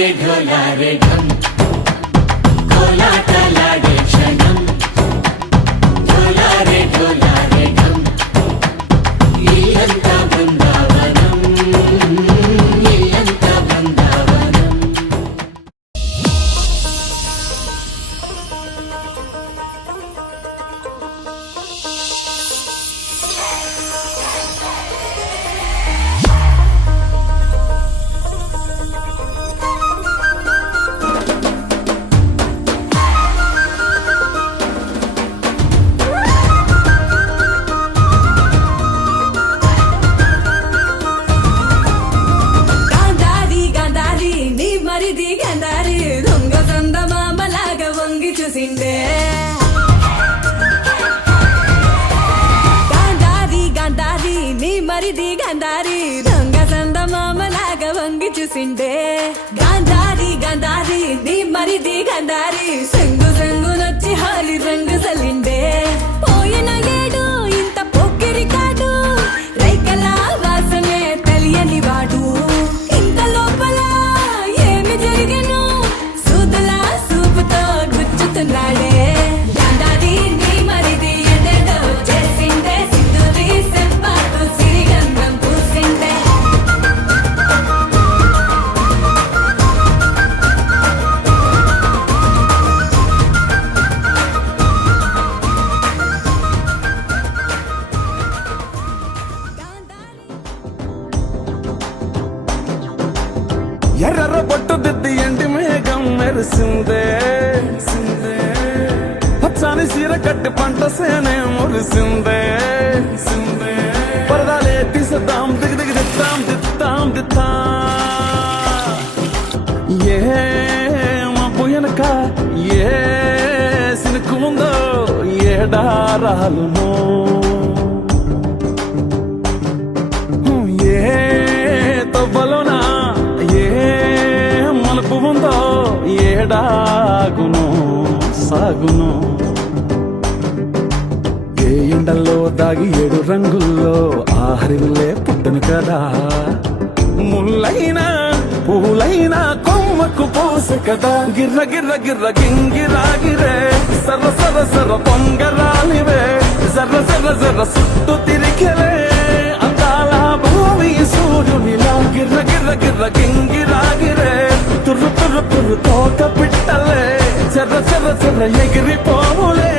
ढोलारे ढम कोलाटलाडे क्षणम ढोलारे ढोलारे ढम इल्लंता बृंदावनम इल्लंता बृंदावनम చూసిండే గాంధారి గాంధారి నీ మరిది గాంధారి దొంగ సందమామలాగా వంగి చూసిండే గాంధారి గాంధారి నీ మరిది గాంధారి సంగు సంగునొచ్చి హాలి రంగు సలిండే పోయిన ఏడు ఇంత పొక్కిరి కాడు రైకల వాసనే తెలియని వాడు ఇంత లోపల ఏమి జరిగెను సూదుల సూపుతో గుచ్చుతున్నాడే గాంధారి నీ మరిది ఎదేదో చేసిండే సిద్ధురి సెంపాటు సిరిగంధం పూసిండే ఎర్ర బొట్టు దిద్ది ఎండి మేఘం మెరిసిందే పచ్చాని సీర కట్టి పంట సేనే మురిసిందే పరదాలే తీసేద్దాం దిగి దిగి దిత్తాం దిత్తాం దిత్తా ఏ మబ్బు వెనక ఏ సినుకు ఉందో ఏడారాలునో ఏ తవ్వలోనా ఉందో ఏడాగును సాగును ఏ ఎండల్లో దాగి 7 రంగుల్లో ఆహరిల్లే పుట్టను కదా ముల్లైనా పూలైనా కొమ్మకు పోసె కదా గిర్ర గిర్ర గిర్ర గింగిరాగిరే సర్ర సర్ర సర్ర పొంగరాలివే జర్ర జర్ర జర్ర సుట్టు తిరిగెలే అందాల భూమి సూర్యునిలా గిర్ర గిర్ర గిర్ర గింగిరాగిరే తుర్రు తుర్రు తుర్రు తోక పిట్టలే చెర్ర చెర్ర చెర్ర ఎగిరిపోవులే